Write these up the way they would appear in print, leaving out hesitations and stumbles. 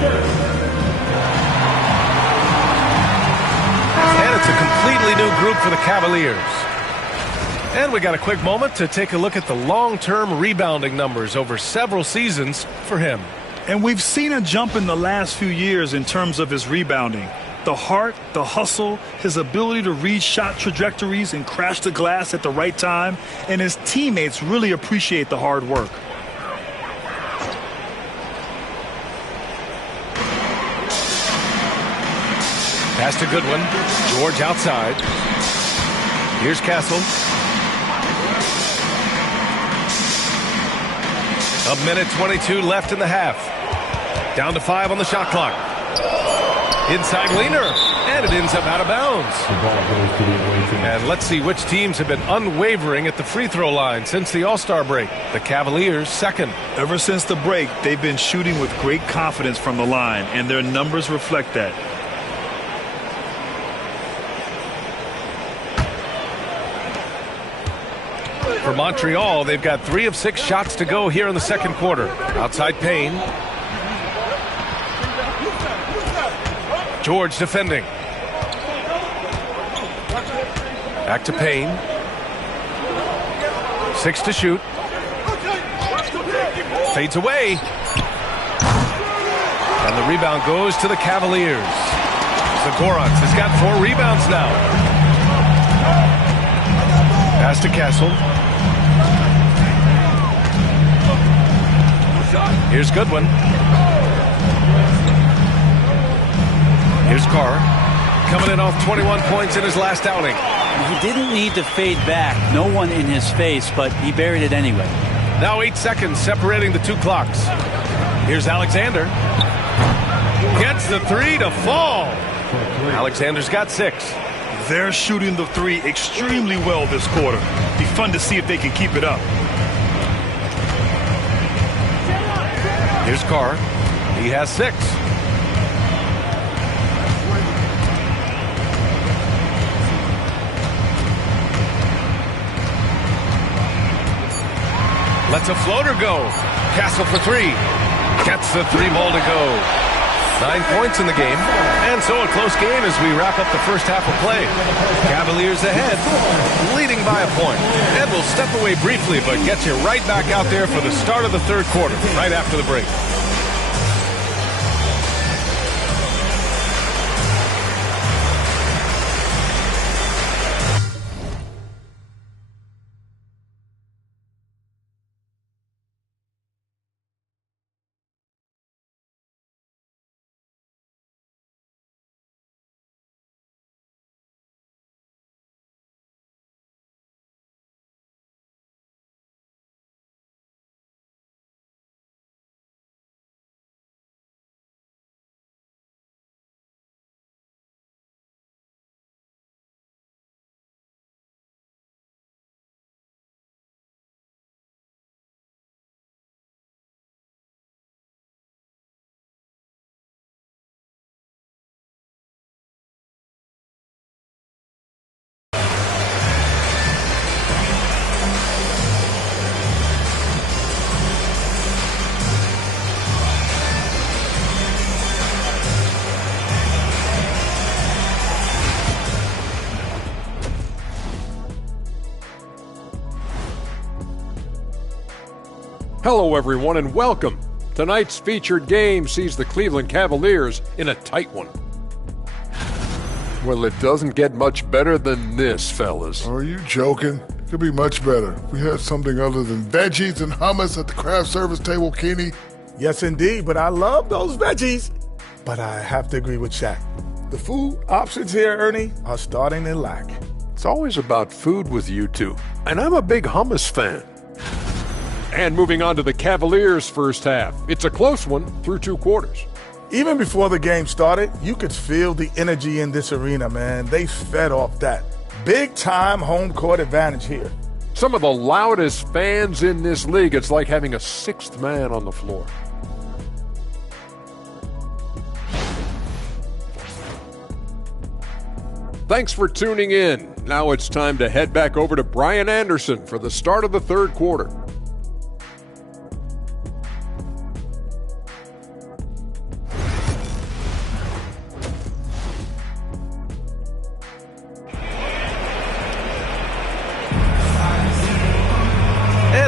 And it's a completely new group for the Cavaliers. And we got a quick moment to take a look at the long-term rebounding numbers over several seasons for him. And we've seen a jump in the last few years in terms of his rebounding. The heart, the hustle, his ability to read shot trajectories and crash the glass at the right time, and his teammates really appreciate the hard work. Pass to Goodwin. George outside. Here's Castle. A minute 22 left in the half. Down to 5 on the shot clock. Inside leaner, and it ends up out of bounds. And let's see which teams have been unwavering at the free throw line since the All-Star break. The Cavaliers second. Ever since the break, they've been shooting with great confidence from the line, and their numbers reflect that. For Montreal, they've got 3 of 6 shots to go here in the second quarter. Outside Payne. George defending. Back to Payne. 6 to shoot. Fades away. And the rebound goes to the Cavaliers. Zagorans has got 4 rebounds now. Pass to Castle. Here's Goodwin. Here's Carr. Coming in off 21 points in his last outing. He didn't need to fade back. No one in his face, but he buried it anyway. Now 8 seconds separating the 2 clocks. Here's Alexander. Gets the 3 to fall. Alexander's got 6. They're shooting the 3 extremely well this quarter. Be fun to see if they can keep it up. Here's Carr. He has 6. Lets a floater go. Castle for 3. Gets the 3 ball to go. 9 points in the game. And so a close game as we wrap up the first half of play. Cavaliers ahead, leading by a point. And we'll step away briefly, but get you right back out there for the start of the third quarter, right after the break. Hello, everyone, and welcome. Tonight's featured game sees the Cleveland Cavaliers in a tight one. Well, it doesn't get much better than this, fellas. Are you joking? Could be much better. We had something other than veggies and hummus at the craft service table, Kenny. Yes, indeed, but I love those veggies. But I have to agree with Shaq. The food options here, Ernie, are starting to lack. It's always about food with you two, and I'm a big hummus fan. And moving on to the Cavaliers' first half. It's a close one through 2 quarters. Even before the game started, you could feel the energy in this arena, man. They fed off that. Big-time home court advantage here. Some of the loudest fans in this league. It's like having a 6th man on the floor. Thanks for tuning in. Now it's time to head back over to Brian Anderson for the start of the third quarter.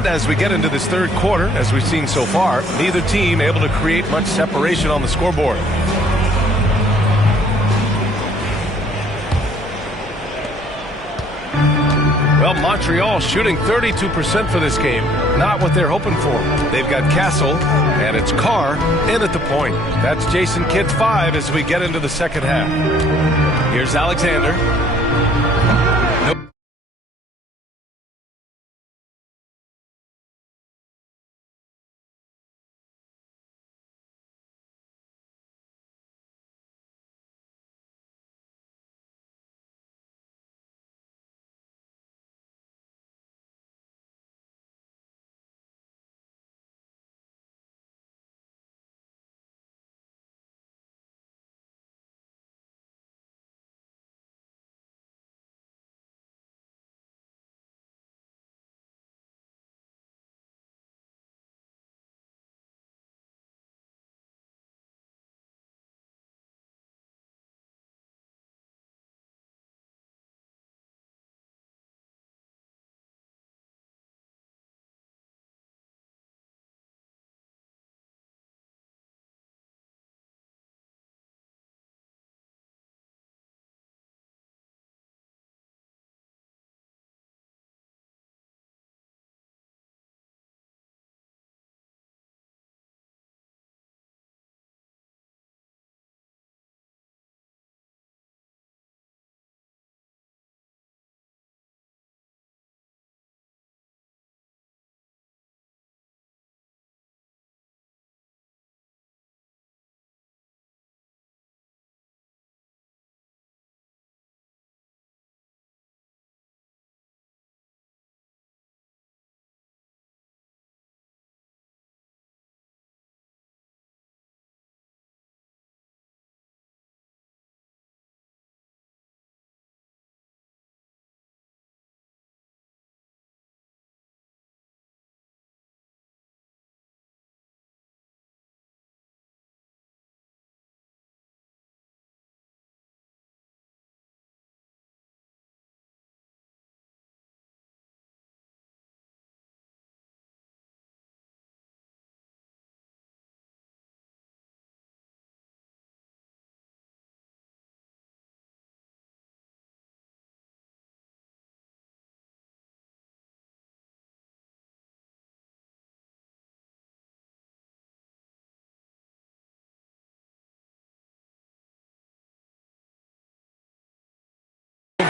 And as we get into this third quarter, as we've seen so far, neither team able to create much separation on the scoreboard. Well, Montreal shooting 32% for this game. Not what they're hoping for. They've got Castle, and it's Carr in at the point. That's Jason Kidd's 5 as we get into the second half. Here's Alexander.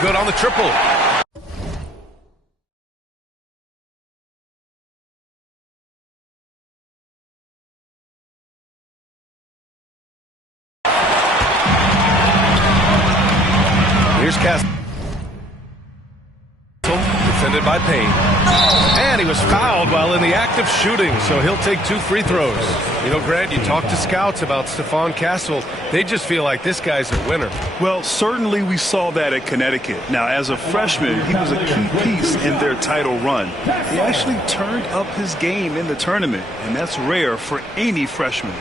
Good on the triple. Here's Castle. Defended by Payne. And he was fouled while in the act of shooting, so he'll take 2 free throws. You know, Grant, you talk to scouts about Stephon Castle. They just feel like this guy's a winner. Well, certainly we saw that at Connecticut. Now, as a freshman, he was a key piece in their title run. He actually turned up his game in the tournament, and that's rare for any freshman.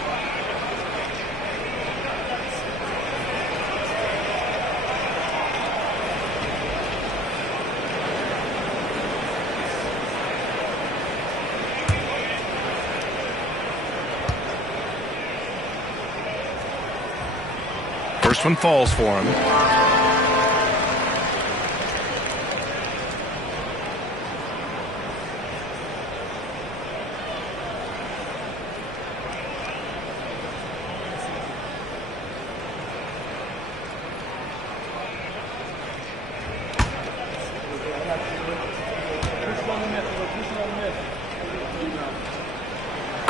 First one falls for him.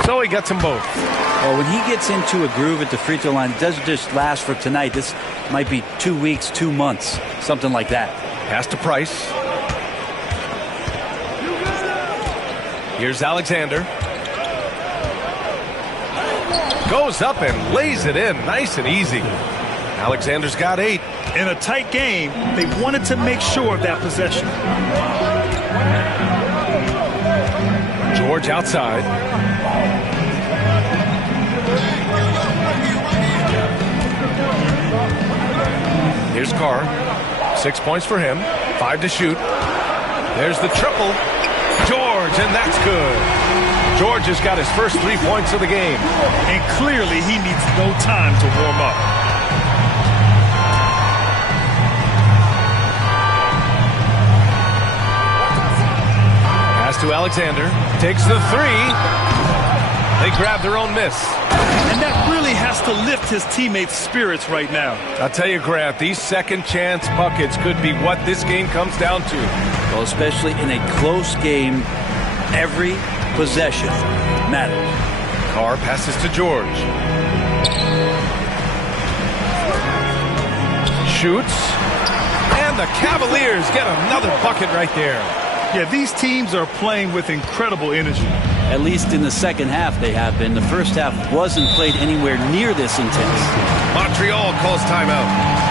So he gets them both. Well, when he gets into a groove at the free throw line, it doesn't just last for tonight. This might be 2 weeks, 2 months, something like that. Pass to Price. Here's Alexander. Goes up and lays it in nice and easy. Alexander's got 8. In a tight game, they wanted to make sure of that possession. George outside. Here's Carr. 6 points for him. 5 to shoot. There's the triple. George George, and that's good. George has got his first 3 points of the game. And clearly he needs no time to warm up. Pass to Alexander. Takes the three. They grab their own miss. And that really has to lift his teammates' spirits right now. I'll tell you, Grant, these second chance buckets could be what this game comes down to. Well, especially in a close game, every possession matters. Carr passes to George. Shoots. And the Cavaliers get another bucket right there. Yeah, these teams are playing with incredible energy. At least in the second half they have been. The first half wasn't played anywhere near this intense. Montreal calls timeout.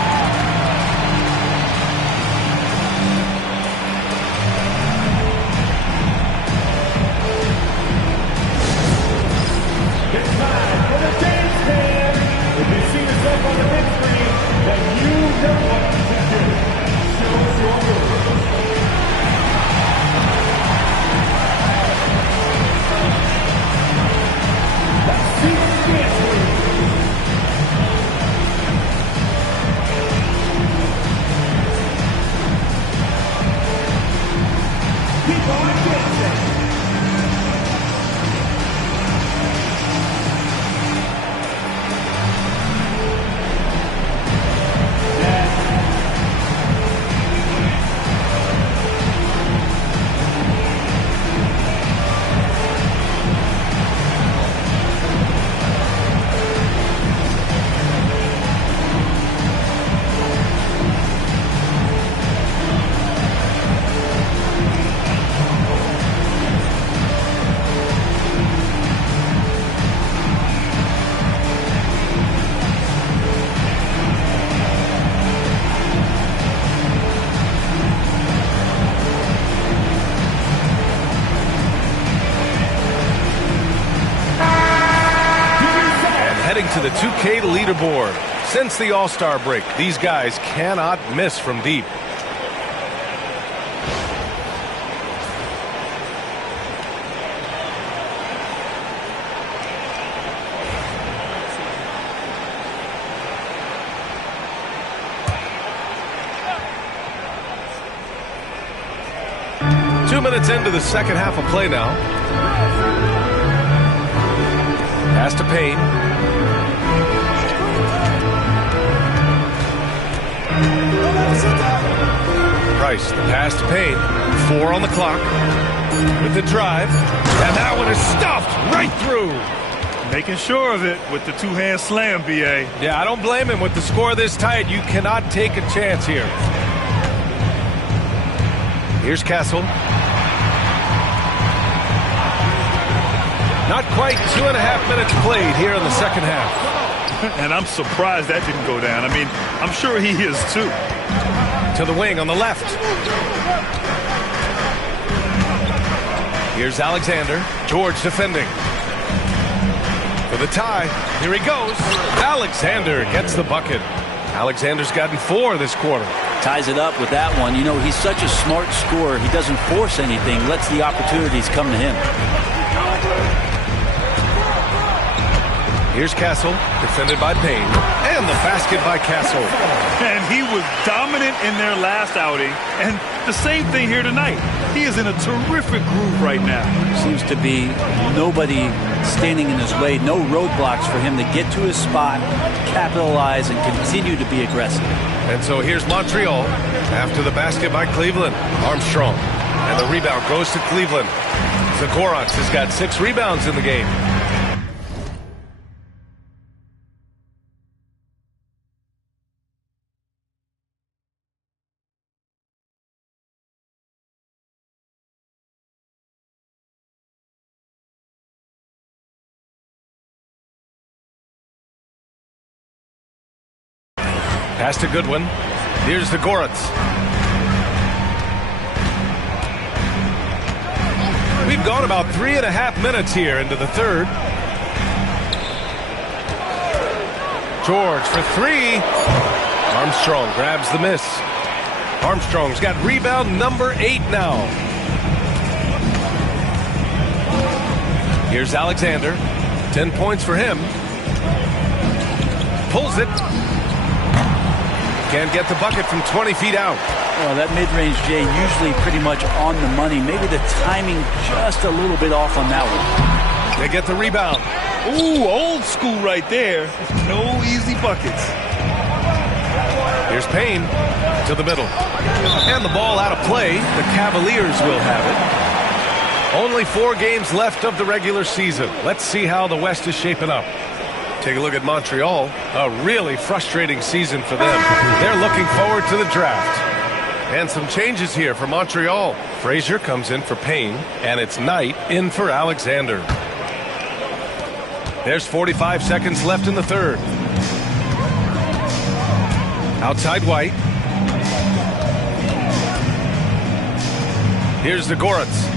To the 2K leaderboard. Since the All-Star break, these guys cannot miss from deep. Two minutes into the second half of play now. Pass to Payne. Price, the pass to Payne. 4 on the clock. With the drive. And that one is stuffed right through. Making sure of it with the two-hand slam, B.A. Yeah, I don't blame him. With the score this tight, you cannot take a chance here. Here's Castle. Not quite 2.5 minutes played here in the second half. And I'm surprised that didn't go down. I mean, I'm sure he is too. To the wing on the left. Here's Alexander. George defending. For the tie. Here he goes. Alexander gets the bucket. Alexander's gotten 4 this quarter. Ties it up with that one. You know, he's such a smart scorer. He doesn't force anything. Lets the opportunities come to him. Here's Castle, defended by Payne, and the basket by Castle. And he was dominant in their last outing, and the same thing here tonight. He is in a terrific groove right now. Seems to be nobody standing in his way, no roadblocks for him to get to his spot, capitalize, and continue to be aggressive. And so here's Montreal after the basket by Cleveland. Armstrong, and the rebound goes to Cleveland. Zagorac has got 6 rebounds in the game. Pass to Goodwin. Here's the Goretz. We've gone about 3.5 minutes here into the third. George for 3. Armstrong grabs the miss. Armstrong's got rebound number 8 now. Here's Alexander. 10 points for him. Pulls it. Can't get the bucket from 20 feet out. Well, that mid-range, Jay, usually pretty much on the money. Maybe the timing just a little bit off on that one. They get the rebound. Ooh, old school right there. No easy buckets. Here's Payne to the middle. And the ball out of play. The Cavaliers will have it. Only 4 games left of the regular season. Let's see how the West is shaping up. Take a look at Montreal. A really frustrating season for them. They're looking forward to the draft. And some changes here for Montreal. Frazier comes in for Payne, and it's Knight in for Alexander. There's 45 seconds left in the third. Outside White. Here's Zagoretz.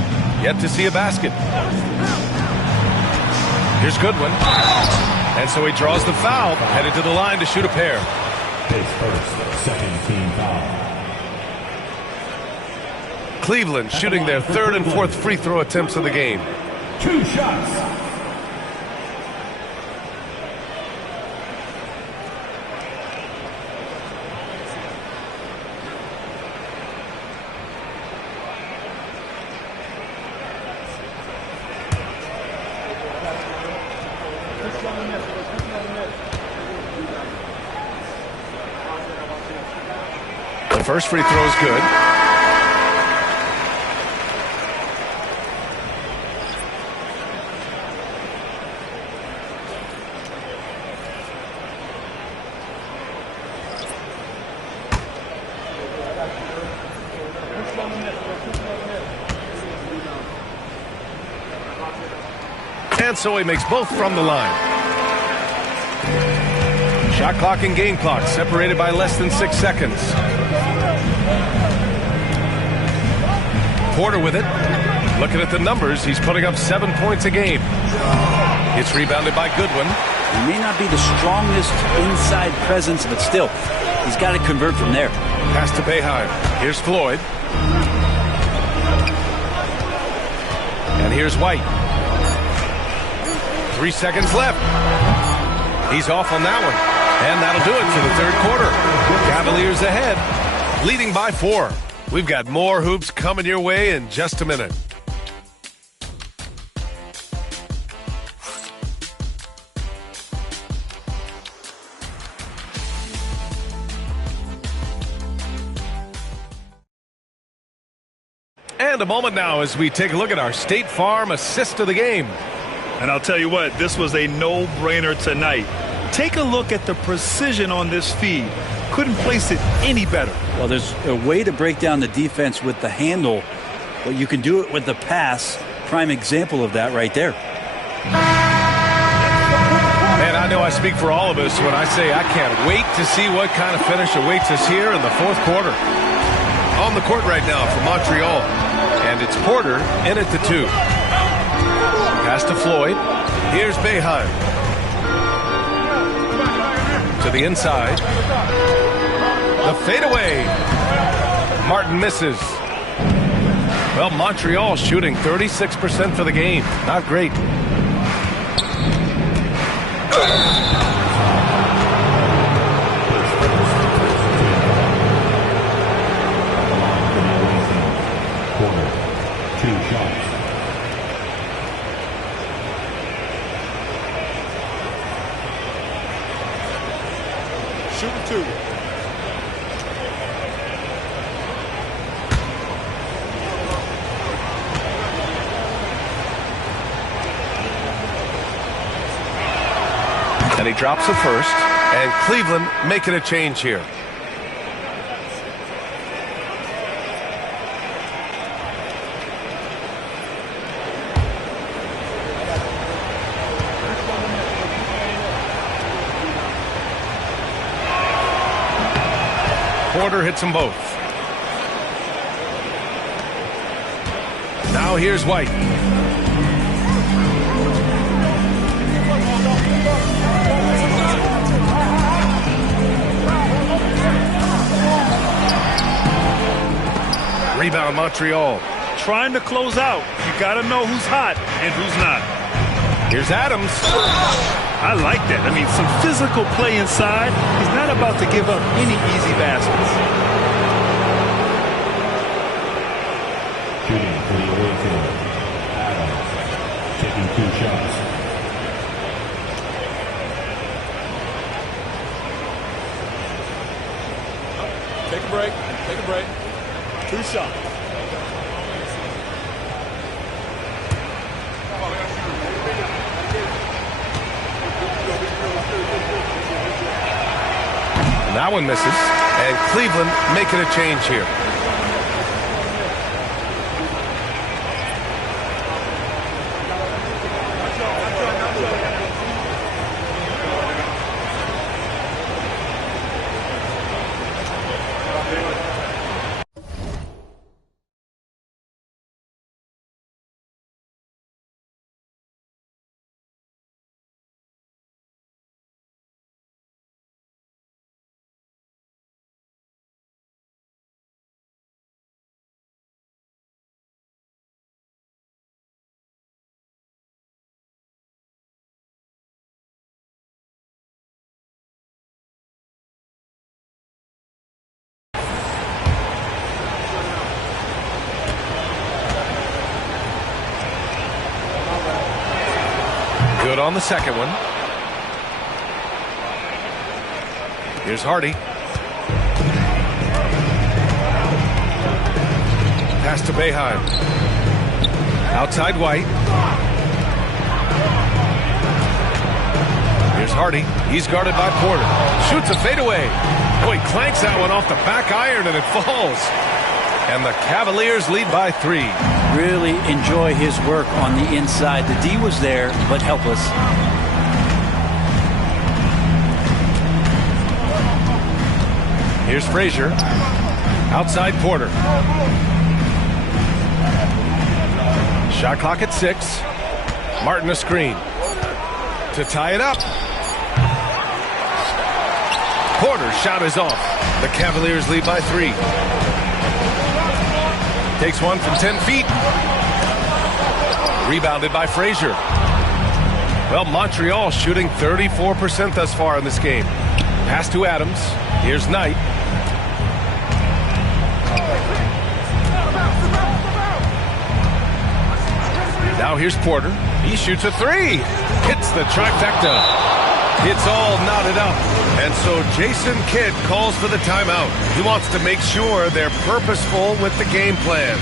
Yet to see a basket. Here's Goodwin. And so he draws the foul, headed to the line to shoot a pair. His first second team foul. Cleveland shooting their third and fourth free throw attempts of the game. 2 shots. The first free throw is good. And so he makes both from the line. Shot clock and game clock separated by less than 6 seconds. Porter with it. Looking at the numbers, he's putting up 7 points a game. It's rebounded by Goodwin. He may not be the strongest inside presence, but still, he's got to convert from there. Pass to Boeheim. Here's Floyd. And here's White. 3 seconds left. He's off on that one. And that'll do it for the third quarter. Cavaliers ahead, leading by 4. We've got more hoops coming your way in just a minute. And a moment now as we take a look at our State Farm assist of the game. And I'll tell you what, this was a no-brainer tonight. Take a look at the precision on this feed. Couldn't place it any better. Well, there's a way to break down the defense with the handle, but you can do it with the pass. Prime example of that right there. And I know I speak for all of us when I say I can't wait to see what kind of finish awaits us here in the fourth quarter. On the court right now for Montreal. And it's Porter in at the 2. Pass to Floyd. Here's Boeheim. To the inside. The fadeaway. Martin misses. Well, Montreal shooting 36% for the game. Not great. Corner. 2 shots. Shooting 2. And he drops the first. And Cleveland making a change here. Porter hits them both. Now here's White. Rebound Montreal. Trying to close out. You got to know who's hot and who's not. Here's Adams. I like that. I mean, some physical play inside. He's not about to give up any easy baskets. Shooting for the away team. Adams taking 2 shots. Take a break. Take a break. 2 shots. And that one misses. And Cleveland making a change here. Good on the second one. Here's Hardy. Pass to Boeheim. Outside White. Here's Hardy. He's guarded by Porter. Shoots a fadeaway. Oh, he clanks that one off the back iron and it falls. And the Cavaliers lead by 3. Really enjoy his work on the inside. The D was there, but helpless. Here's Frazier. Outside Porter. Shot clock at 6. Martin a screen. To tie it up. Porter's shot is off. The Cavaliers lead by 3. Takes one from 10 feet. Rebounded by Frazier. Well, Montreal shooting 34% thus far in this game. Pass to Adams. Here's Knight. Now here's Porter. He shoots a 3. Hits the trifecta. It's all knotted up. And so Jason Kidd calls for the timeout. He wants to make sure they're purposeful with the game plan.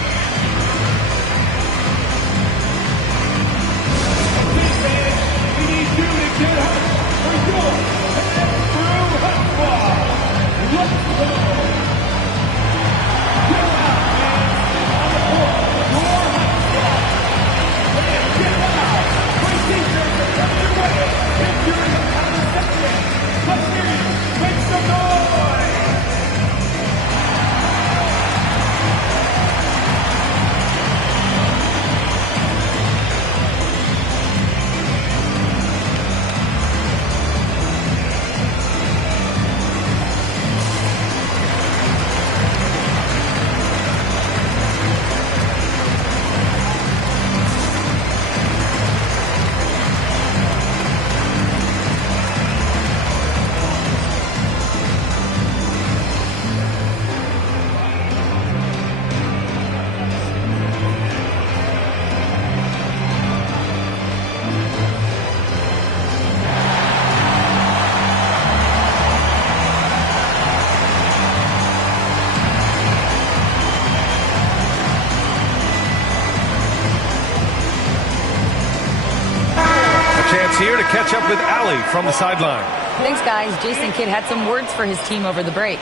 Here to catch up with Allie from the sideline. Thanks, guys. Jason Kidd had some words for his team over the break.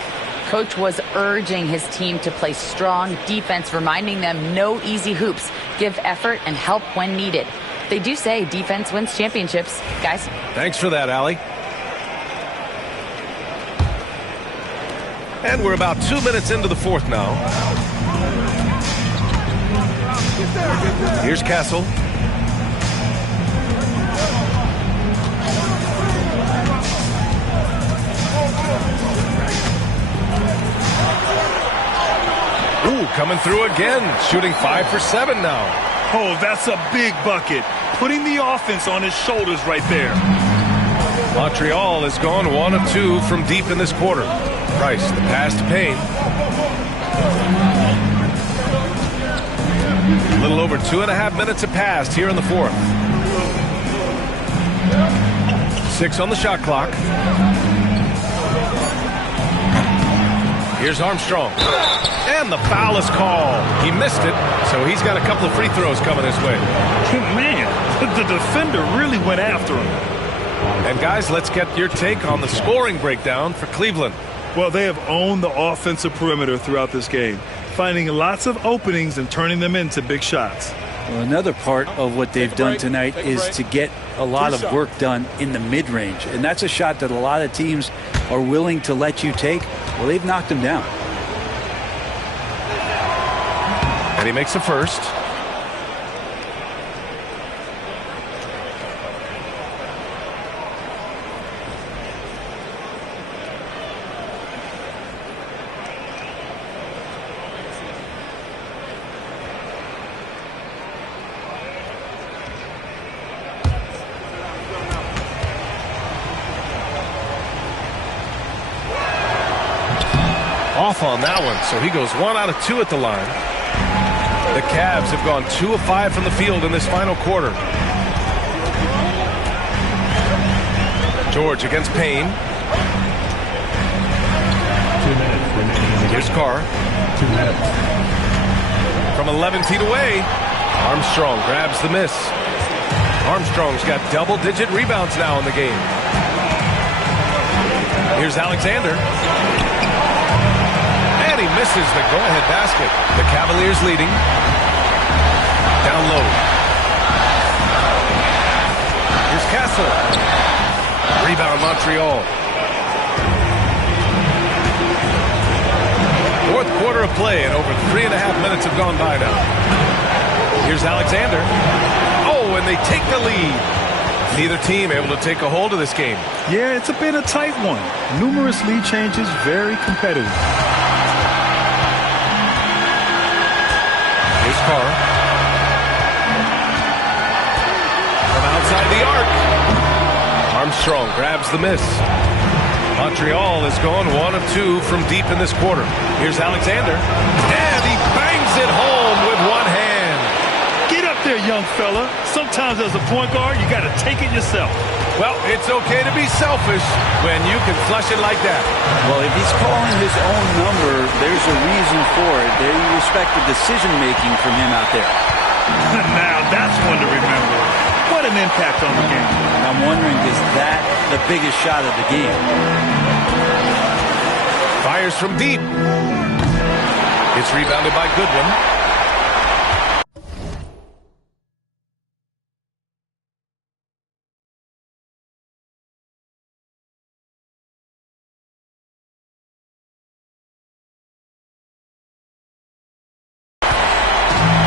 Coach was urging his team to play strong defense, reminding them no easy hoops, give effort and help when needed. They do say defense wins championships, guys. Thanks for that, Allie. And we're about 2 minutes into the fourth now. Here's Castle. Ooh, coming through again, shooting 5 for 7 now. Oh, that's a big bucket. putting the offense on his shoulders right there. Montreal has gone 1 of 2 from deep in this quarter. Price, the pass to Payne. A little over 2.5 minutes have passed here in the fourth. 6 on the shot clock. Here's Armstrong. And the foul is called. He missed it, so he's got a couple of free throws coming his way. Man, the defender really went after him. And guys, let's get your take on the scoring breakdown for Cleveland. Well, they have owned the offensive perimeter throughout this game, finding lots of openings and turning them into big shots. Well, another part of what they've done tonight is to get a lot of work done in the mid-range. And that's a shot that a lot of teams are willing to let you take. Well, they've knocked them down. And he makes the first. Off on that one, so he goes 1 out of 2 at the line. The Cavs have gone 2 of 5 from the field in this final quarter. George against Payne. 2 minutes remaining. Here's Carr. 2 minutes. From 11 feet away, Armstrong grabs the miss. Armstrong's got double-digit rebounds now in the game. Here's Alexander. He misses the go-ahead basket. The Cavaliers leading. Down low. Here's Castle. Rebound Montreal. Fourth quarter of play and over 3.5 minutes have gone by now. Here's Alexander. Oh, and they take the lead. Neither team able to take a hold of this game. Yeah, it's a bit a tight one. Numerous lead changes, very competitive. Here's Carr. From outside the arc. Armstrong grabs the miss. Montreal has gone 1 of 2 from deep in this quarter. Here's Alexander. And he bangs it home with one hand. Get up there, young fella. Sometimes as a point guard, you got to take it yourself. Well, it's okay to be selfish when you can flush it like that. Well, if he's calling his own number, there's a reason for it. They respect the decision-making from him out there. Now, that's one to remember. What an impact on the game. I'm wondering, is that the biggest shot of the game? Fires from deep. It's rebounded by Goodwin.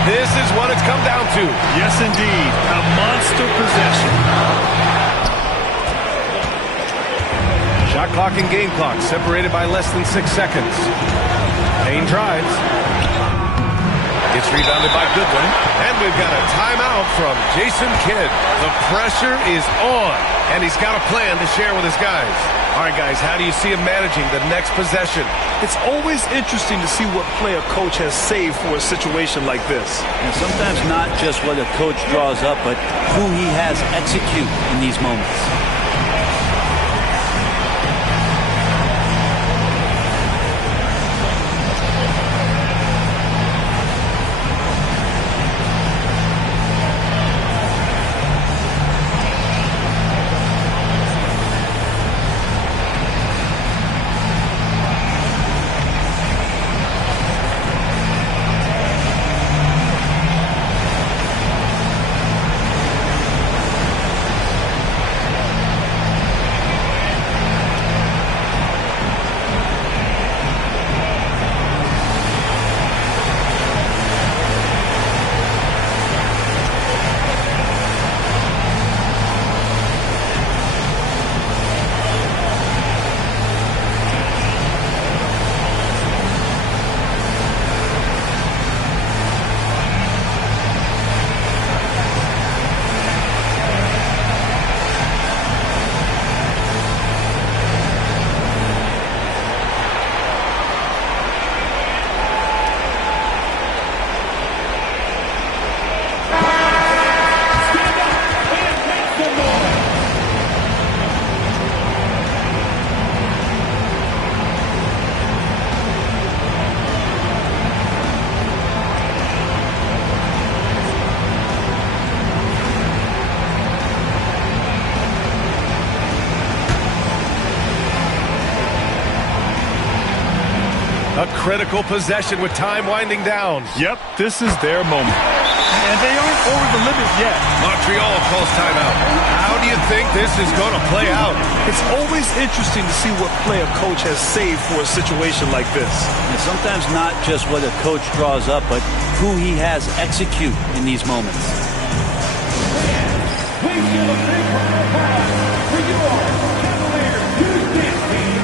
This is what it's come down to. Yes, indeed. A monster possession. Shot clock and game clock separated by less than 6 seconds. Payne drives. It's rebounded by Goodwin. And we've got a timeout from Jason Kidd. The pressure is on, and he's got a plan to share with his guys. All right, guys, how do you see him managing the next possession? It's always interesting to see what play a coach has saved for a situation like this. And sometimes not just what a coach draws up, but who he has execute in these moments. A critical possession with time winding down. Yep, this is their moment. And they aren't over the limit yet. Montreal calls timeout. How do you think this is going to play out? It's always interesting to see what play a coach has saved for a situation like this. And sometimes not just what a coach draws up, but who he has execute in these moments. Please give a big round of applause for your Cavaliers Youth Dance Team.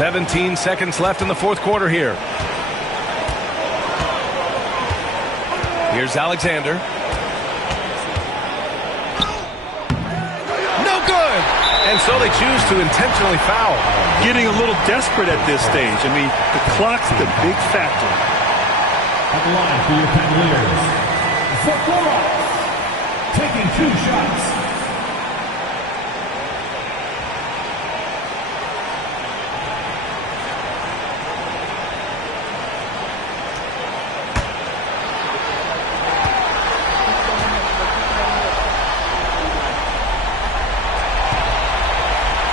"17 seconds left in the fourth quarter here. Here's Alexander. No good! And so they choose to intentionally foul. Getting a little desperate at this stage. I mean, the clock's the big factor. At the line for your Cavaliers. Sakura taking 2 shots.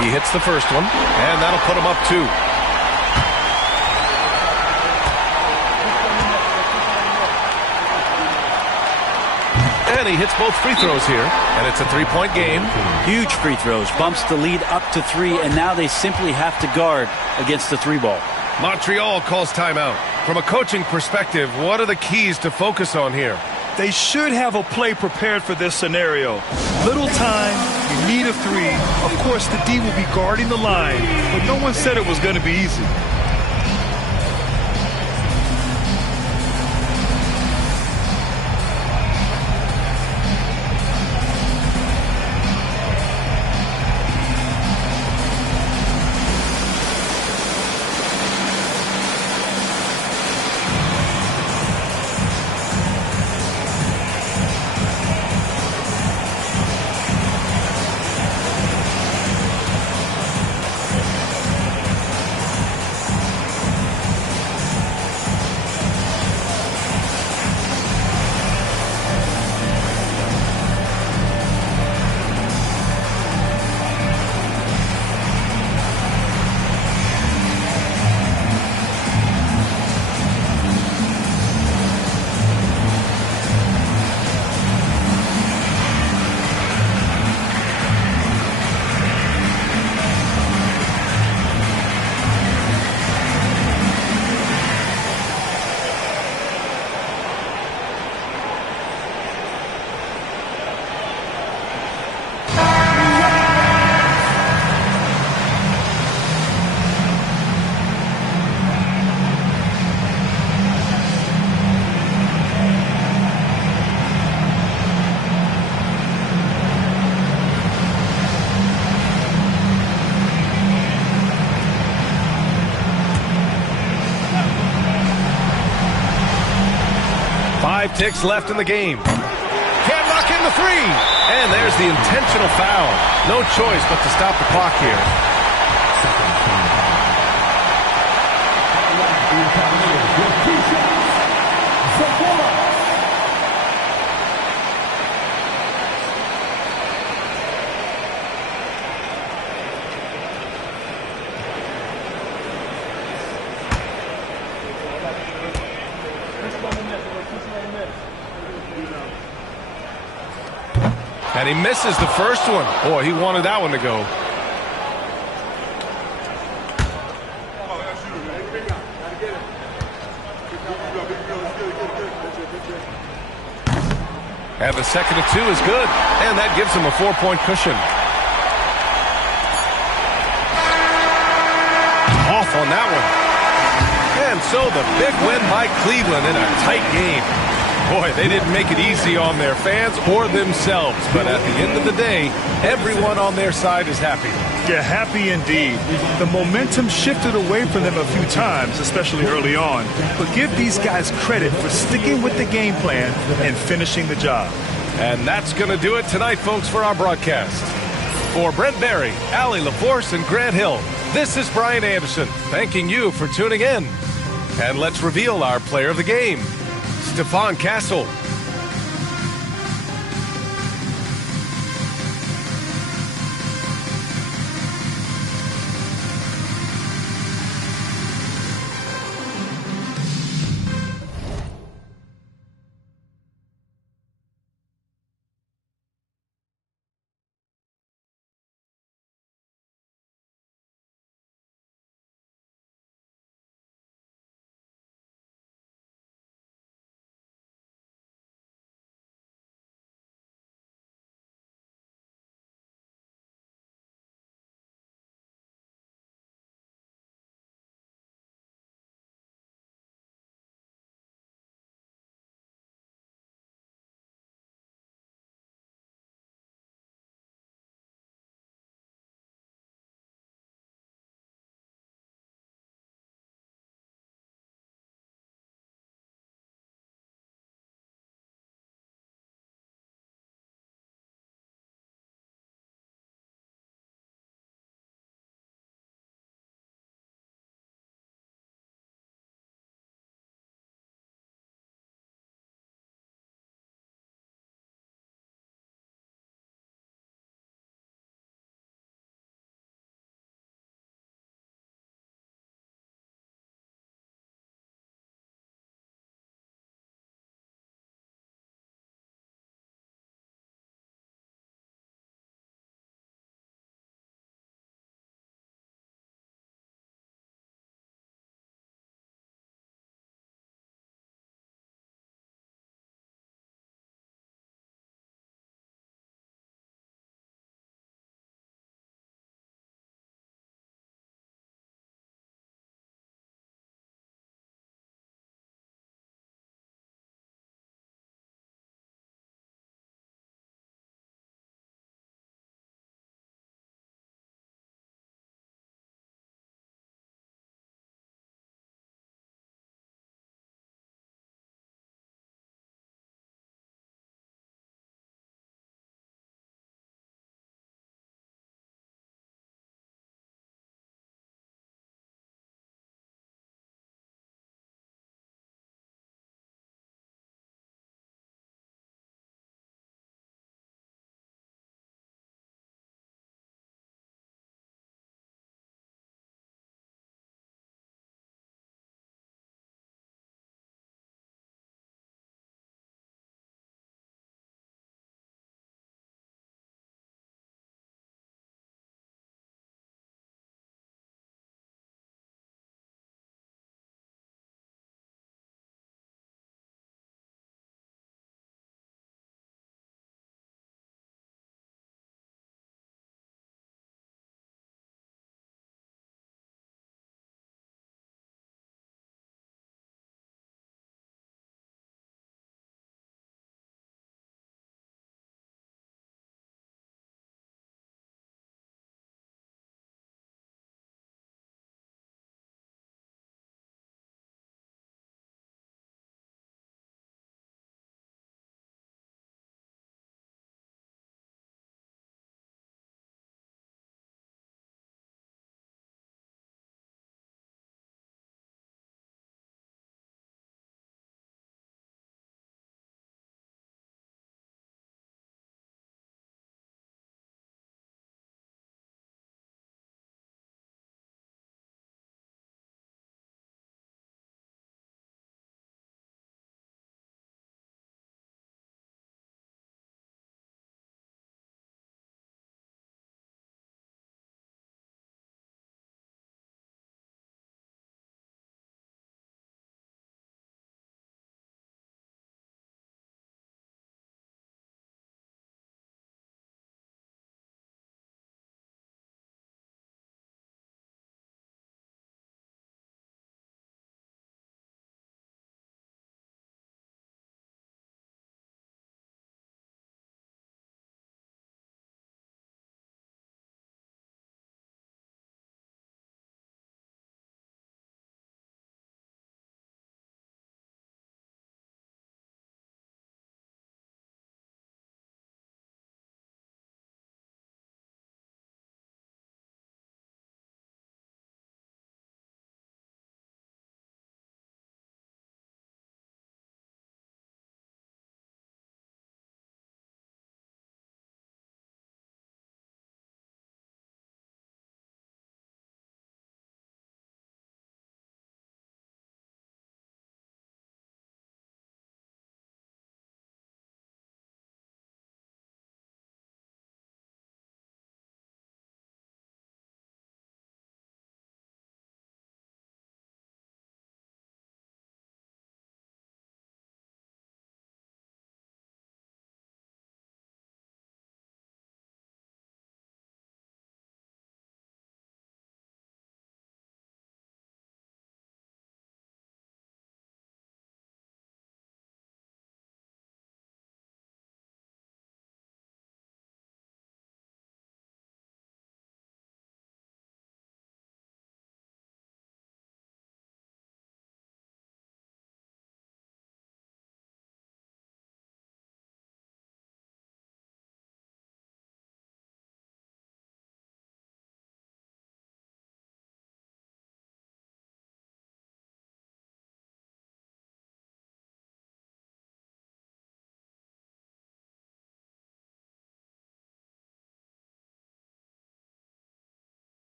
He hits the first one, and that'll put him up 2. And he hits both free throws here, and it's a 3-point game. Huge free throws, bumps the lead up to 3, and now they simply have to guard against the 3-ball. Montreal calls timeout. From a coaching perspective, what are the keys to focus on here? They should have a play prepared for this scenario. Little time, you need a 3. Of course, the D will be guarding the line, but no one said it was going to be easy. Five ticks left in the game. Can't knock in the 3. And there's the intentional foul. No choice but to stop the clock here. second timeout. For your Cavaliers, with 2 shots, Sakura. And he misses the first one. Boy, he wanted that one to go. And the second of 2 is good. And that gives him a 4-point cushion. Off on that one. And so the big win by Cleveland in a tight game. Boy, they didn't make it easy on their fans or themselves. But at the end of the day, everyone on their side is happy. Yeah, happy indeed. The momentum shifted away from them a few times, especially early on. But give these guys credit for sticking with the game plan and finishing the job. And that's going to do it tonight, folks, for our broadcast. For Brent Barry, Allie LaForce, and Grant Hill, this is Brian Anderson, thanking you for tuning in. And let's reveal our player of the game, Stephon Castle.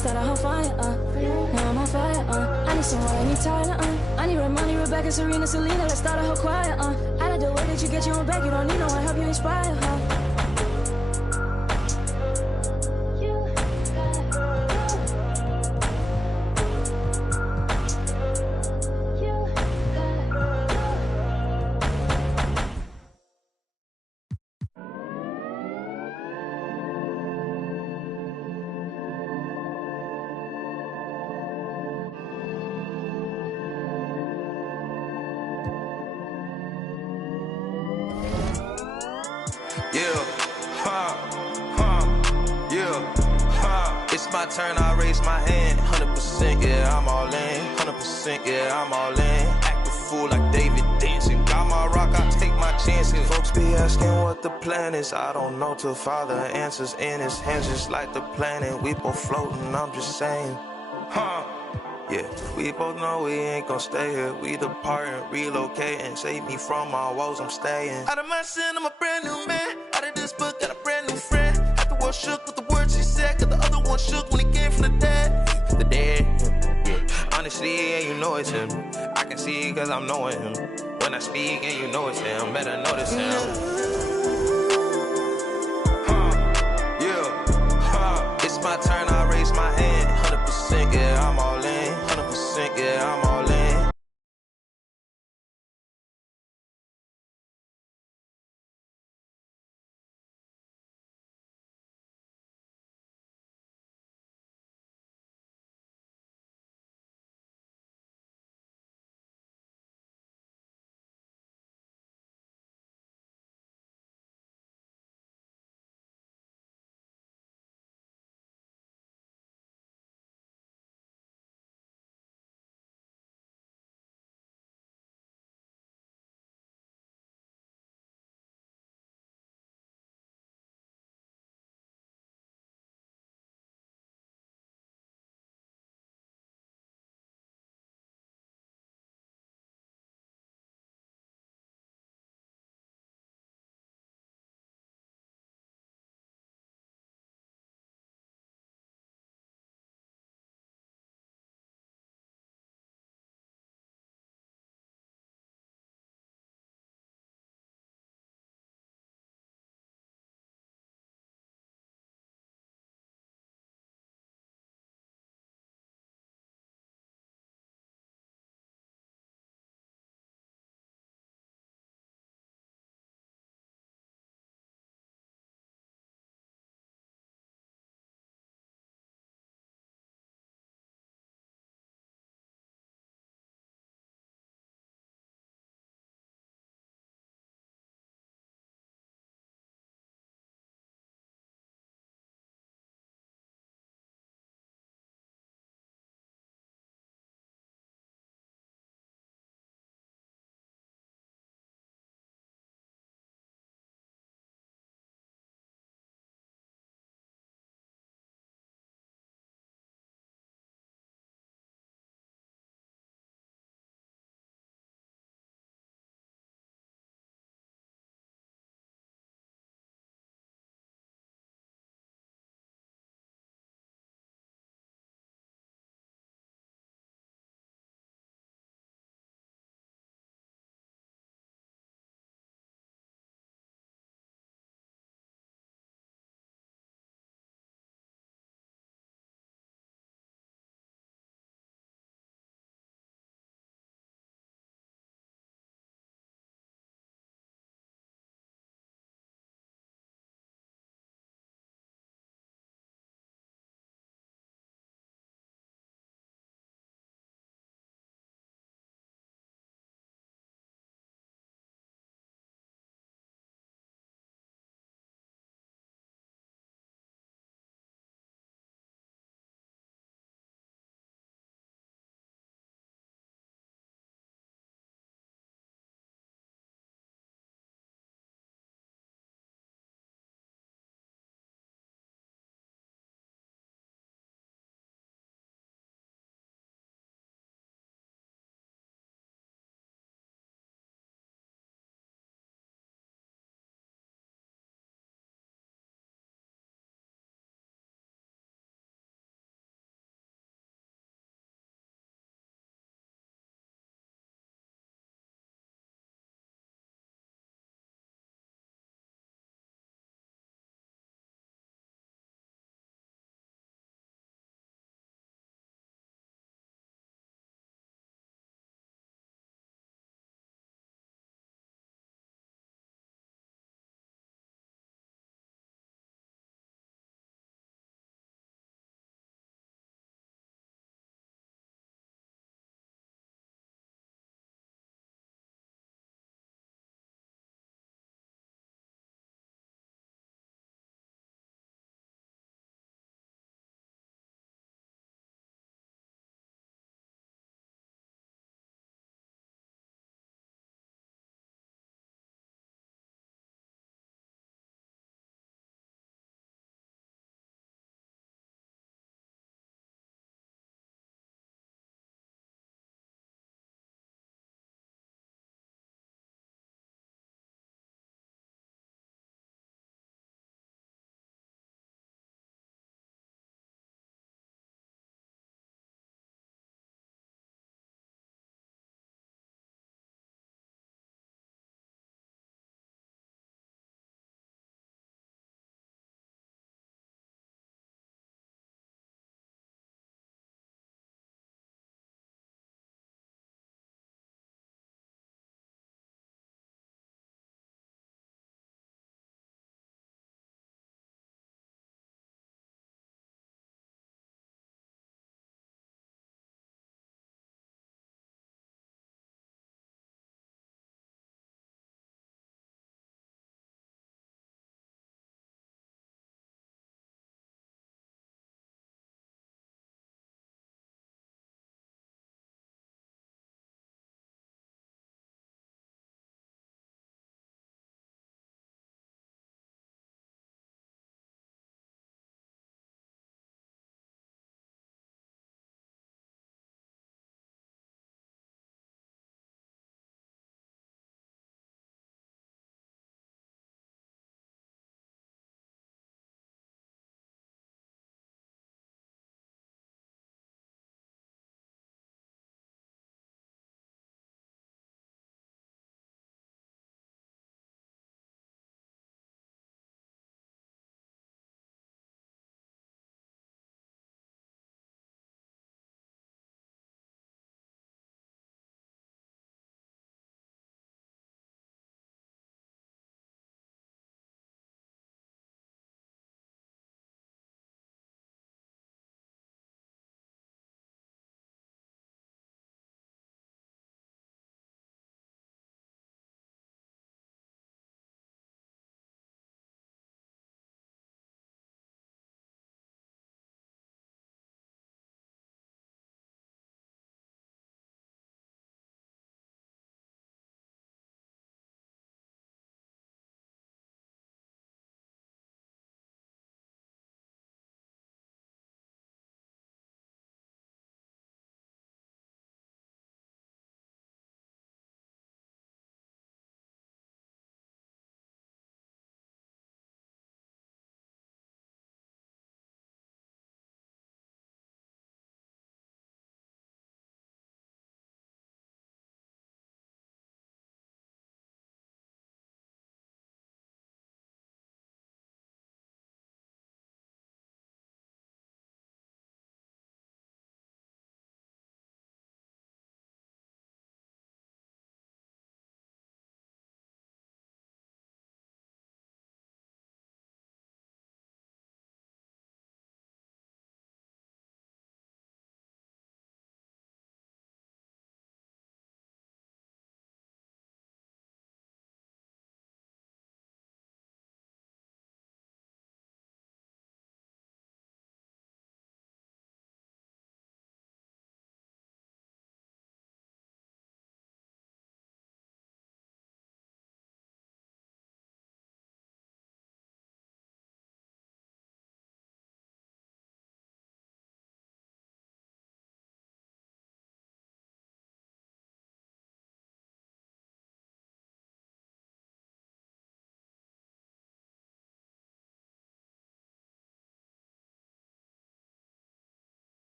start a whole fire, now I'm on fire, I need someone like me, Tyler, I need Ramoni, Rebecca, Serena, Selena, let's start a whole choir, I like the way that you get your own back, you don't need no one, help you inspire, It's my turn, I raise my hand. 100%, yeah, I'm all in. 100%, yeah, I'm all in. Act a fool like David dancing. Got my rock, I take my chances. Folks be asking what the plan is. I don't know till Father answers in his hands, just like the planet. We both floating, I'm just saying. Yeah, we both know we ain't gon' stay here. We departing, relocating. Save me from my woes, I'm staying. Out of my sin, I'm a brand new man. Out of this book, got a brand new friend. Half the world shook with the words she said, cause the other one shook when he came from the dead. The dead, yeah. Honestly, yeah, you know it's him. I can see it cause I'm knowing him. When I speak and you know it's him, better notice him. It's my turn, I raise my hand. 100%, yeah, I'm all in. 100%, yeah, I'm all in.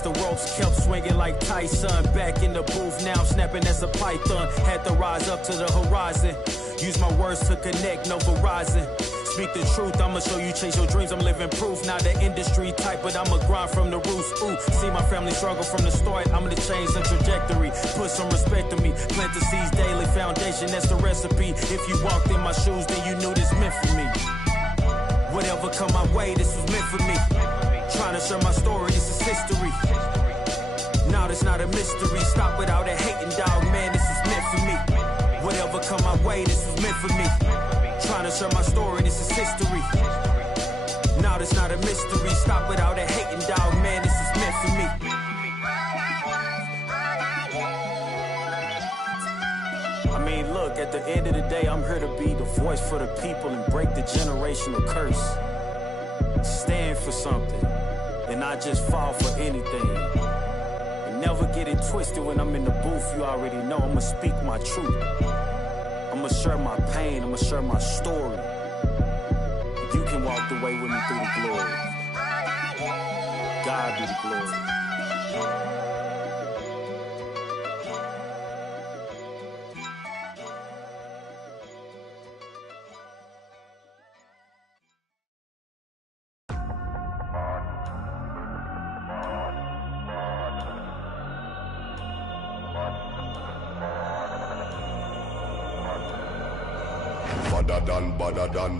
Once the ropes kept swinging like Tyson, back in the booth, now I'm snapping as a python. Had to rise up to the horizon. Use my words to connect, no Verizon. Speak the truth, I'ma show you chase your dreams. I'm living proof, not the industry type, but I'ma grind from the roots. Ooh, see my family struggle from the start. I'm gonna change the trajectory, put some respect to me. Plant the seeds daily, foundation, that's the recipe. If you walked in my shoes, then you knew this meant for me. Whatever come my way, this was meant for me. Trying to share my story, this is history. Now this not a mystery. Stop without a hating, dog, man, this is meant for me. Whatever come my way, this was meant for me. Trying to share my story, this is history. Now this not a mystery. Stop without a hating, dog, man, this is meant for me. I mean, look, at the end of the day, I'm here to be the voice for the people and break the generational curse. Stand for something and not just fall for anything. And never get it twisted when I'm in the booth. You already know I'ma speak my truth. I'ma share my pain, I'ma share my story. You can walk the way with me through the glory. God be the glory.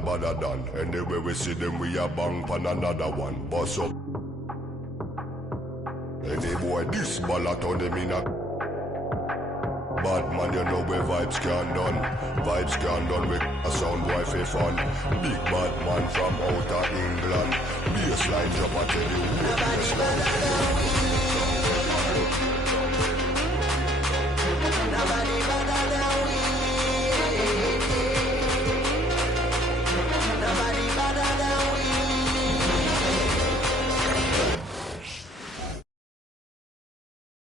Badder done. Anyway we see them, we a bang pan another one. Boss up. Any boy this ballot on them in a bad man, you know where vibes can done. Vibes can done with a sound boy for fun. Big bad man from outer England. Bassline drop, I tell you who bassline. Nobody better than we. Nobody better than we.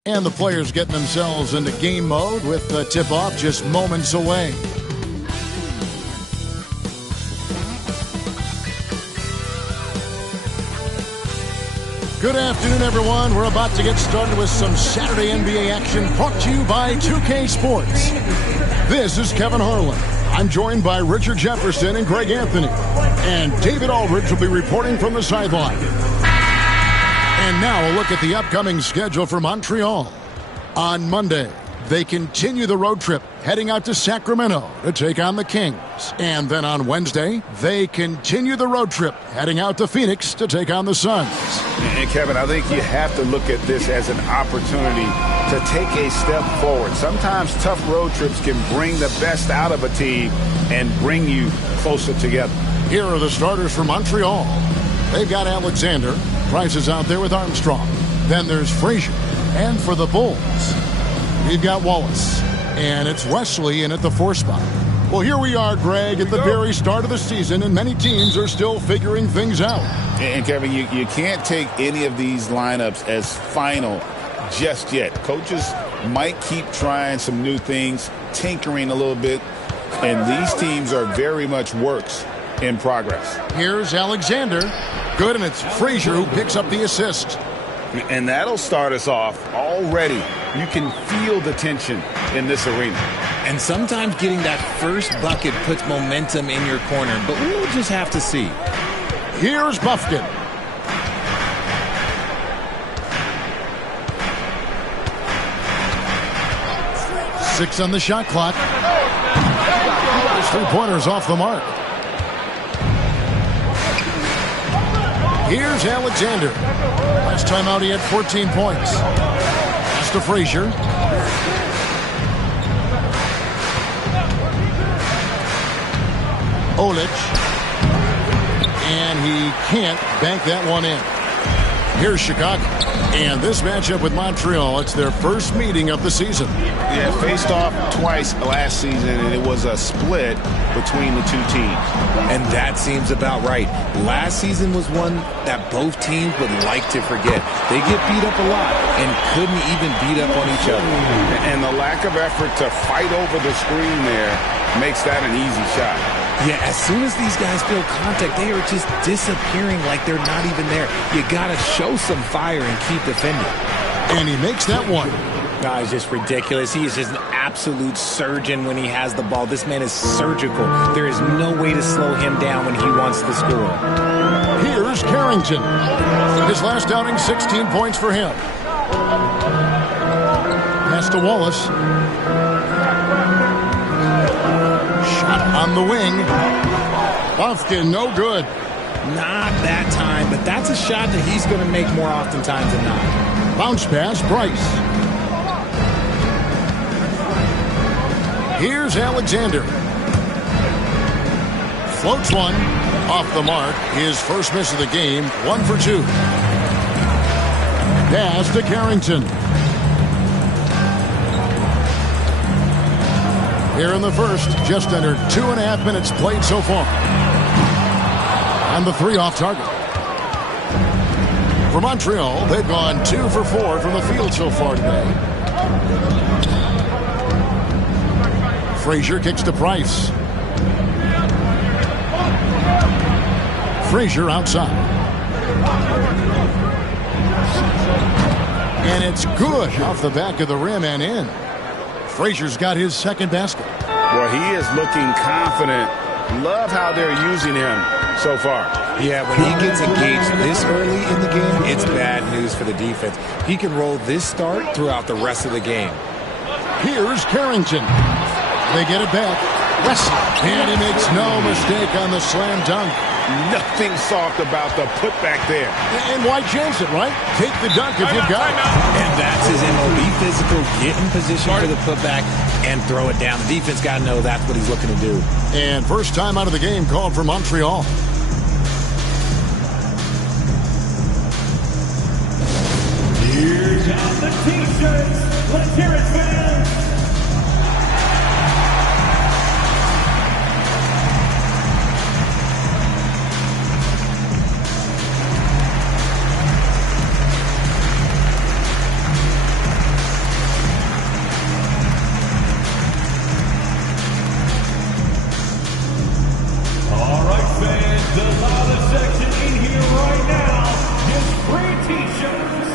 And the players getting themselves into game mode with the tip-off just moments away. Good afternoon, everyone. We're about to get started with some Saturday NBA action brought to you by 2K Sports. This is Kevin Harlan. I'm joined by Richard Jefferson and Greg Anthony. And David Aldridge will be reporting from the sideline. And now a look at the upcoming schedule for Montreal. On Monday, they continue the road trip, heading out to Sacramento to take on the Kings. And then on Wednesday, they continue the road trip, heading out to Phoenix to take on the Suns. And Kevin, I think you have to look at this as an opportunity to take a step forward. Sometimes tough road trips can bring the best out of a team and bring you closer together. Here are the starters for Montreal. They've got Alexander. Price is out there with Armstrong. Then there's Frazier. And for the Bulls, we've got Wallace. And it's Wesley in at the 4 spot. Well, here we are, Greg, at the very start of the season, and many teams are still figuring things out. And, Kevin, you can't take any of these lineups as final just yet. Coaches might keep trying some new things, tinkering a little bit, and these teams are very much works in progress. Here's Alexander. Good, and it's Frazier who picks up the assist. And that'll start us off already. You can feel the tension in this arena. And sometimes getting that first bucket puts momentum in your corner, but we'll just have to see. Here's Buffkin. Six on the shot clock. His 3-pointers off the mark. Here's Alexander. Last time out, he had 14 points. Pass to Frazier. Olic. And he can't bank that one in. Here's Chicago. And this matchup with Montreal, it's their first meeting of the season. Yeah, faced off twice last season, and it was a split between the two teams. And that seems about right. Last season was one that both teams would like to forget. They get beat up a lot and couldn't even beat up on each other. And the lack of effort to fight over the screen there makes that an easy shot. Yeah, as soon as these guys feel contact, they are just disappearing like they're not even there. You got to show some fire and keep defending. And he makes that one. No, it's just ridiculous. He is just an absolute surgeon when he has the ball. This man is surgical. There is no way to slow him down when he wants to score. Here's Carrington. His last outing, 16 points for him. Pass to Wallace. Shot on the wing. Buffkin, no good. Not that time, but that's a shot that he's going to make more oftentimes than not. Bounce pass, Bryce. Here's Alexander. Floats one. Off the mark. His first miss of the game. 1 for 2. Pass to Carrington. Here in the first, just under 2.5 minutes played so far. And the 3 off target. For Montreal, they've gone 2 for 4 from the field so far today. Frazier kicks to Price. Frazier outside. And it's good off the back of the rim and in. Frazier's got his second basket. Well, he is looking confident. Love how they're using him so far. Yeah, when he gets engaged this early in the game, it's bad news for the defense. He can roll this start throughout the rest of the game. Here's Carrington. They get it back. Wesley. And he makes no mistake on the slam dunk. Nothing soft about the putback there. And why chance it, right? Take the dunk if you've got it. And that's his MO. Be physical, get in position for the putback, and throw it down. The defense got to know that's what he's looking to do. And first time out of the game called for Montreal. Here's out the T-shirts. Let's hear it, fans. The loudest section in here right now is free T-shirts.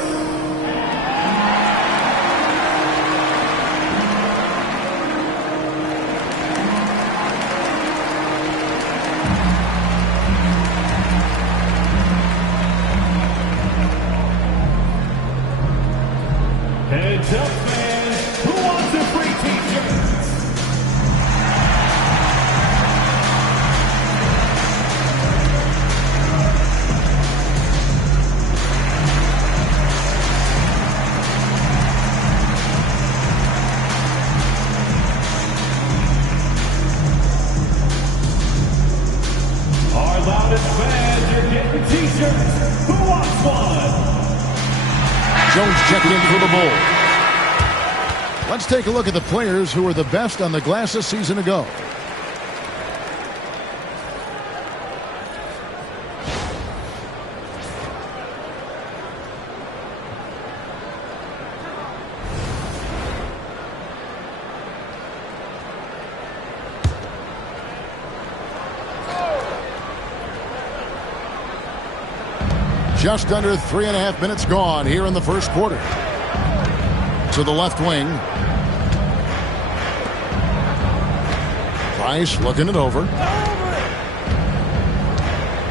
Heads up, fans. Who wants a free T-shirt? Fans, you're getting T-shirts. Who wants one? Jones checking in for the Bull. Let's take a look at the players who were the best on the glass a season ago. Just under 3.5 minutes gone here in the first quarter. To the left wing. Price looking it over.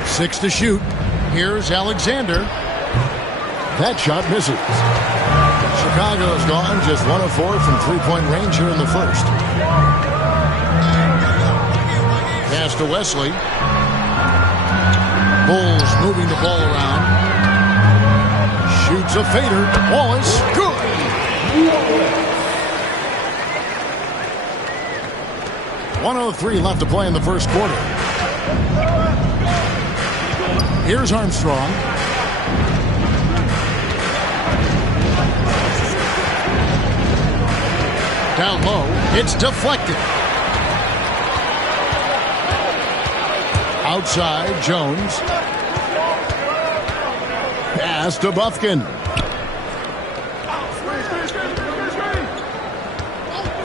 6 to shoot. Here's Alexander. That shot misses. Chicago's gone just 1 of 4 from three-point range here in the first. Pass to Wesley. Bulls moving the ball around. Shoots a fader. Wallace. Good. 1:03 left to play in the first quarter. Here's Armstrong. Down low. It's deflected. Outside, Jones. Pass to Buffkin.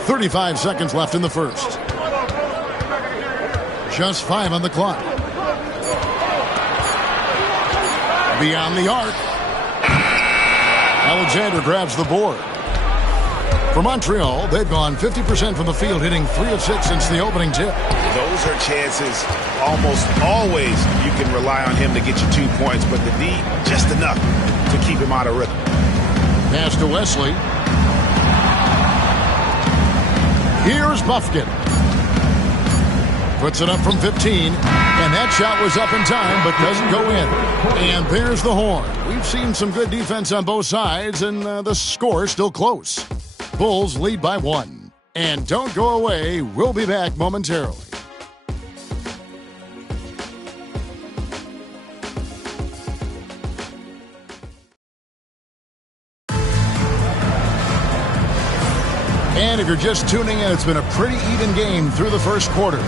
35 seconds left in the first. Just 5 on the clock. Beyond the arc. Alexander grabs the board. For Montreal, they've gone 50% from the field, hitting 3 of 6 since the opening tip. Those are chances almost always you can rely on him to get you 2 points, but the D, just enough to keep him out of rhythm. Pass to Wesley. Here's Buffkin. Puts it up from 15, and that shot was up in time, but doesn't go in. And there's the horn. We've seen some good defense on both sides, and the score still close. Bulls lead by 1. And don't go away. We'll be back momentarily. And if you're just tuning in, it's been a pretty even game through the first quarter.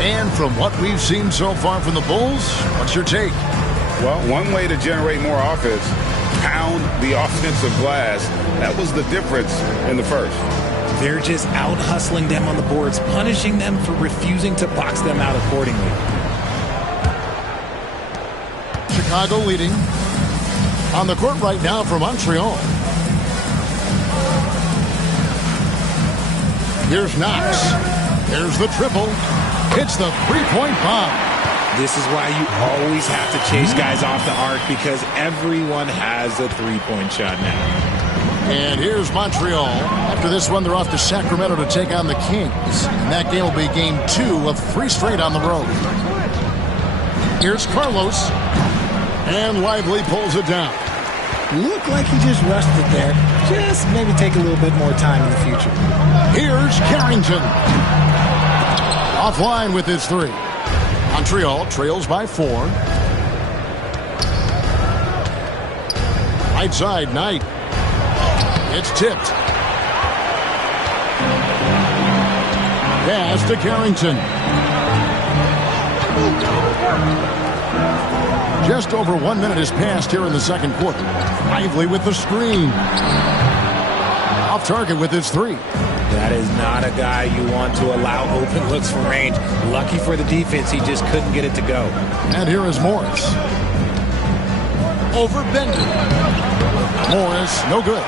And from what we've seen so far from the Bulls, what's your take? Well, one way to generate more offense, pound the offensive glass. That was the difference in the first. They're just out-hustling them on the boards, punishing them for refusing to box them out accordingly. Chicago leading. On the court right now for Montreal. Here's Knox. There's the triple. Hits the three-point bomb. This is why you always have to chase guys off the arc, because everyone has a three-point shot now. And here's Montreal. After this one, they're off to Sacramento to take on the Kings. And that game will be game 2 of 3 straight on the road. Here's Carlos. And Lively pulls it down. Looked like he just rushed it there. Just maybe take a little bit more time in the future. Here's Carrington. Offline with his 3. Montreal trails by 4. Right side, Knight. It's tipped. Pass to Carrington. Just over 1 minute has passed here in the second quarter. Lively with the screen. Off target with his 3. That is not a guy you want to allow open looks from range. Lucky for the defense, he just couldn't get it to go. And here is Morris. Over Bender. Morris, no good.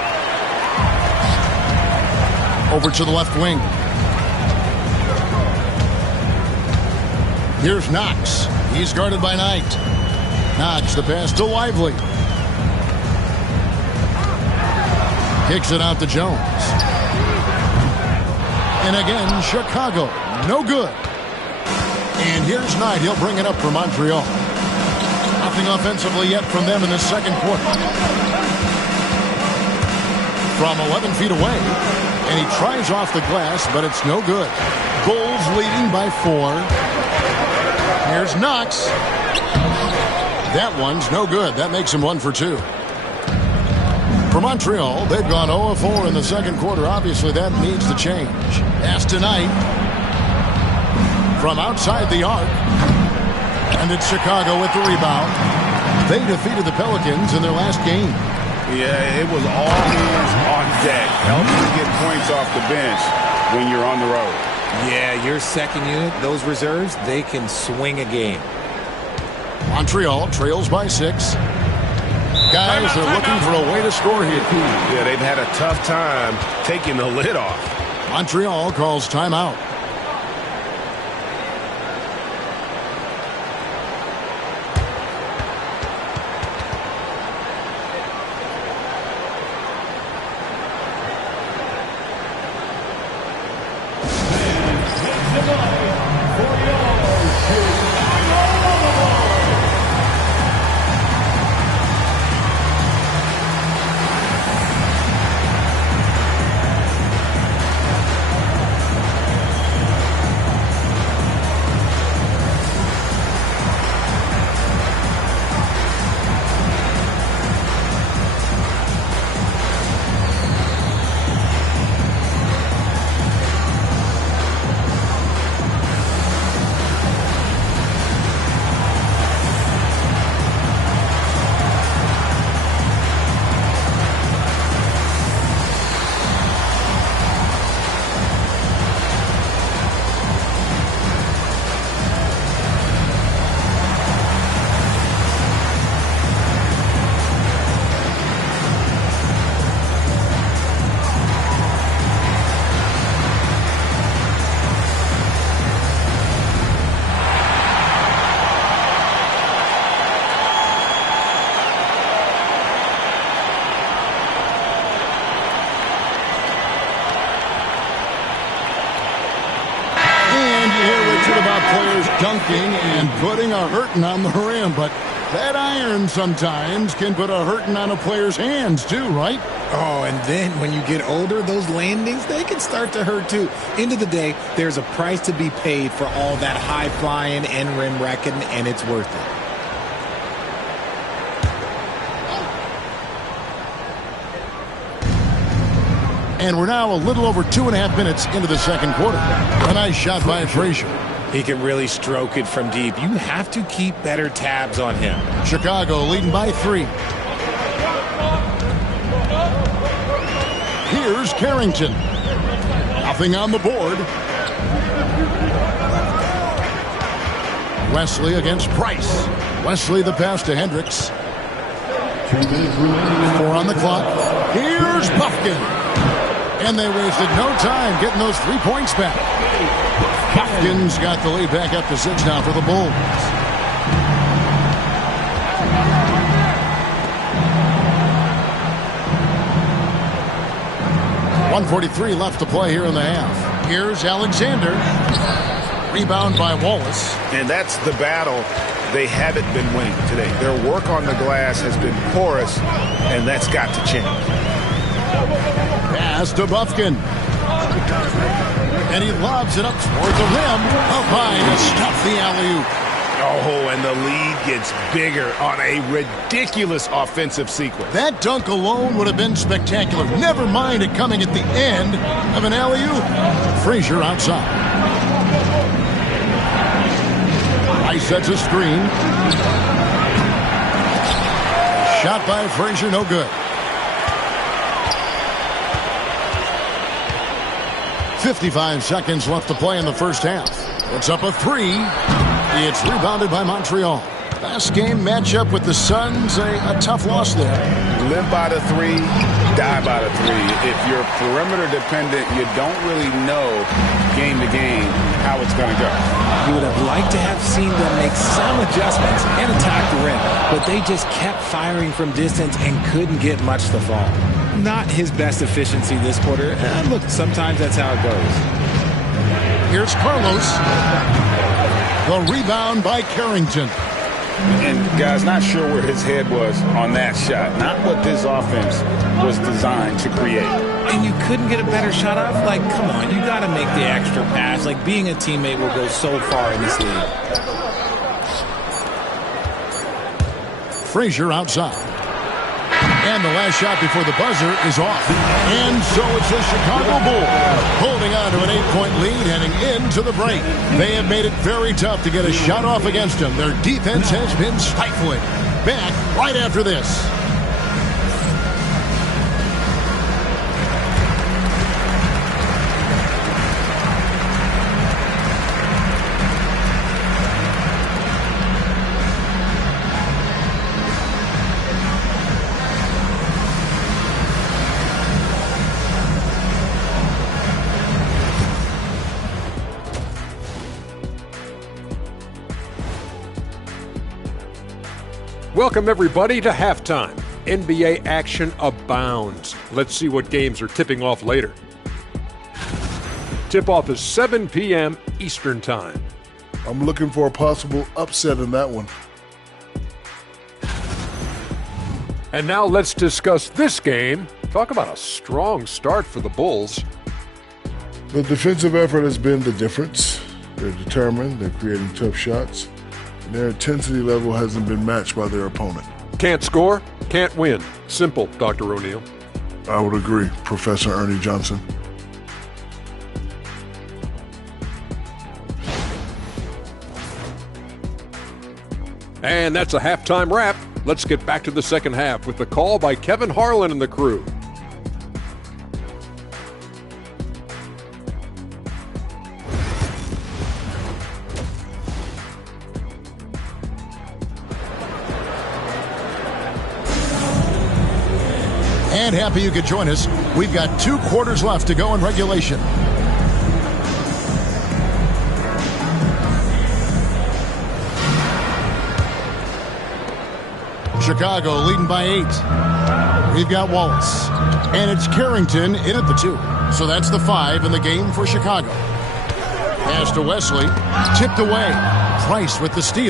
Over to the left wing. Here's Knox. He's guarded by Knight. Knox, the pass to Lively. Kicks it out to Jones. And again, Chicago. No good. And here's Knight. He'll bring it up for Montreal. Nothing offensively yet from them in the second quarter. From 11 feet away. And he tries off the glass, but it's no good. Bulls leading by 4. Here's Knox. That one's no good. That makes him 1 for 2. For Montreal, they've gone 0 of 4 in the second quarter. Obviously, that needs to change. As tonight, from outside the arc, and it's Chicago with the rebound. They defeated the Pelicans in their last game. Yeah, it was all hands on deck. Helps you get points off the bench when you're on the road. Yeah, your second unit, those reserves, they can swing a game. Montreal trails by 6. Guys are looking for a way to score here. Yeah, they've had a tough time taking the lid off. Montreal calls timeout. players dunking and putting a hurting on the rim, but that iron sometimes can put a hurting on a player's hands too, right? Oh, and then when you get older, those landings, they can start to hurt too. End of the day, there's a price to be paid for all that high flying and rim wrecking, and it's worth it. And we're now a little over 2.5 minutes into the second quarter. A nice shot by Frazier. He can really stroke it from deep. You have to keep better tabs on him. Chicago leading by 3. Here's Carrington. Nothing on the board. Wesley against Price. Wesley the pass to Hendricks. 4 on the clock. Here's Buffkin. And they wasted no time getting those 3 points back. Buffkin's got the lead back up to 6 now for the Bulls. .143 left to play here in the half. Here's Alexander. Rebound by Wallace. And that's the battle they haven't been winning today. Their work on the glass has been porous, and that's got to change. Pass to Buffkin. And he lobs it up toward the rim. Up high to stuff the alley-oop. Oh, and the lead gets bigger on a ridiculous offensive sequence. That dunk alone would have been spectacular. Never mind it coming at the end of an alley-oop. Frazier outside. Rice sets a screen. Shot by Frazier, no good. 55 seconds left to play in the first half. It's up a 3. It's rebounded by Montreal. Last game matchup with the Suns, a tough loss there. Live by the 3, die by the 3. If you're perimeter dependent, you don't really know game to game how it's going to go. You would have liked to have seen them make some adjustments and attack the rim, but they just kept firing from distance and couldn't get much to fall. Not his best efficiency this quarter. Look, sometimes that's how it goes. Here's Carlos. The rebound by Carrington. And, guys, not sure where his head was on that shot. Not what this offense was designed to create. And you couldn't get a better shot off? Like, come on, you got to make the extra pass. Like, being a teammate will go so far in this league. Frazier outside. And the last shot before the buzzer is off. And so it's the Chicago Bulls holding on to an 8-point lead heading into the break. They have made it very tough to get a shot off against them. Their defense has been stifling. Back right after this. Welcome, everybody, to halftime. NBA action abounds. Let's see what games are tipping off later. Tip-off is 7 p.m. Eastern Time. I'm looking for a possible upset in that one. And now let's discuss this game. Talk about a strong start for the Bulls. The defensive effort has been the difference. They're determined. They're creating tough shots. Their intensity level hasn't been matched by their opponent. Can't score, can't win. Simple, Dr. O'Neill. I would agree, Professor Ernie Johnson. And that's a halftime wrap. Let's get back to the second half with the call by Kevin Harlan and the crew. And happy you could join us. We've got 2 quarters left to go in regulation. Chicago leading by 8. We've got Wallace. And it's Carrington in at the 2. So that's the 5 in the game for Chicago. Pass to Wesley. Tipped away. Price with the steal.